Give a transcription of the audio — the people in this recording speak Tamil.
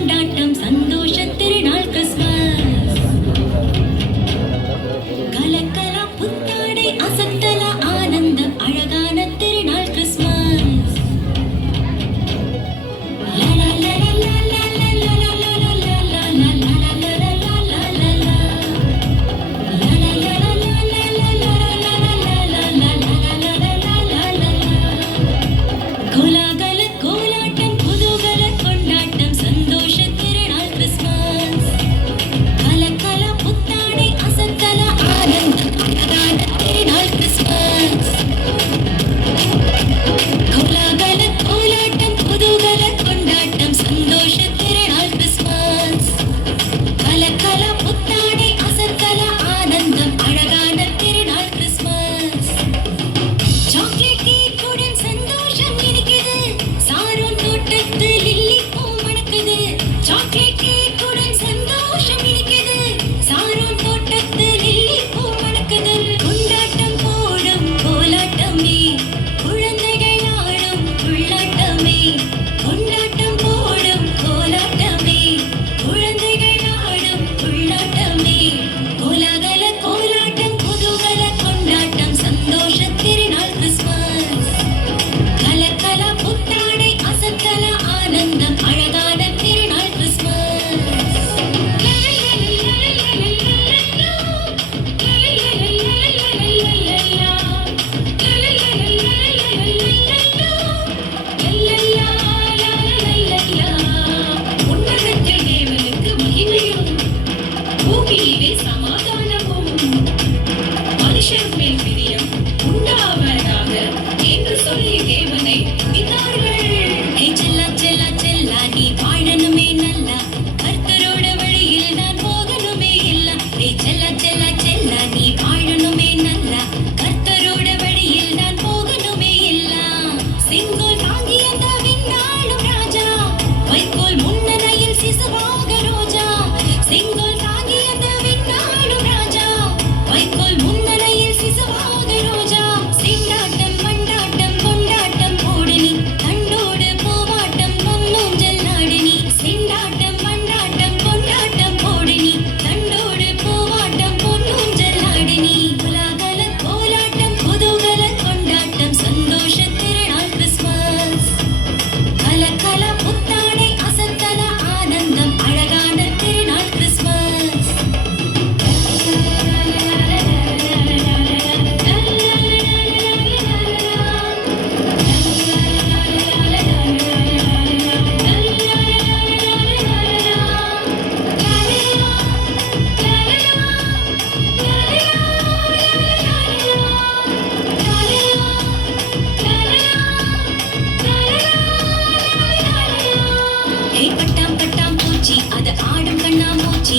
கொண்டாட்டம் சந்தோஷ திருநாள் கிறிஸ்மஸ். கலக்கலா புத்தாடை அசத்தல ஆனந்தம் அழகான திருநாள் கிறிஸ்மஸ். கோலாகல கோலாட்டம் குதூகல கொண்டாட்டம் சந்தோஷ திருநாள் கிறிஸ்மஸ். கலக்கல புத்தாடை அசத்தல ஆனந்தம் அழகான திருநாள் கிறிஸ்மஸ். கோலாகல கோலாட்டம் குதூகல கொண்டாட்டம் சந்தோஷ திருநாள் கிறிஸ்மஸ். கலக்கல புத்தாடை அசத்தல ஆனந்தம் அழகான திருநாள் கிறிஸ்மஸ். சாக்லேட் கேக்குடன் சந்தோஷம் இருக்குது. சாரோன் தோட்டத்து லில்லி பூ மணக்குது. சாக்லேட் கேக்குடன் சந்தோஷம் இருக்குது. சாரோன் தோட்டத்து லில்லி பூ மணக்குது. கொண்டாட்டம் போடும் கோலாட்டமே குழந்தைகள் ஆடும் துள்ளாட்டமே. கொண்டாட்டம் போடும் கோலாட்டமே குழந்தைகள் ஆடும் துள்ளாட்டமே. கோலாகல கோலாட்டம் குதூகல கொண்டாட்டம் சந்தோஷ திருநாள் கிறிஸ்மஸ். கலக்கல புத்தாடை அசத்தல ஆனந்தம் அழகான திருநாள் கிறிஸ்மஸ். உன்னதத்தில் தேவனுக்கு மகிமையும் பூமியிலே சமாதானமும் மனுஷர் மேல் பிரியம் உண்டாவதாக என்று சொல்லி தேவனை துதித்தார்கள். செல்லா செல்லா செல்லா நீ வாழணுமே நல்லா. கர்த்தரோட வழியில் நான் போகணுமே இல்ல. செல்லா செல்லா செல்லா நீ வாழணுமே நல்லா. கர்த்தரோட வழியில் நான் போகணுமே இல்ல. செங்கோல் தாங்கி அந்த விண்ணாளும் ராஜா. வைக்கோல் முன்னணையில் சிசுவாக ரோஜா. செங்கோல் தாங்கி அந்த விண்ணாளும் ராஜா. வைக்கோல் முன்னணையில் சிசுவாக ரோஜா. சிண்டாட்டம் மண்டாட்டம் கொண்டாட்டம் போடு நீ. தண்டோடு பூவாட்டம் பொன்னூஞ்சல் ஆடு நீ. சிண்டாட்டம் மண்டாட்டம் கொண்டாட்டம் போடு நீ. தண்டோடு பூவாட்டம் பொன்னூஞ்சல் ஆடு நீ. கோலாகல கோலாட்டம் குதூகல கொண்டாட்டம் சந்தோஷ திருநாள் கிறிஸ்மஸ். கலக்கல புத்தாடை அசத்தல ஆனந்தம் அழகான திருநாள் கிறிஸ்மஸ். பட்டாம் பட்டாம் பூச்சி அது ஆடும் கண்ணா மூச்சி.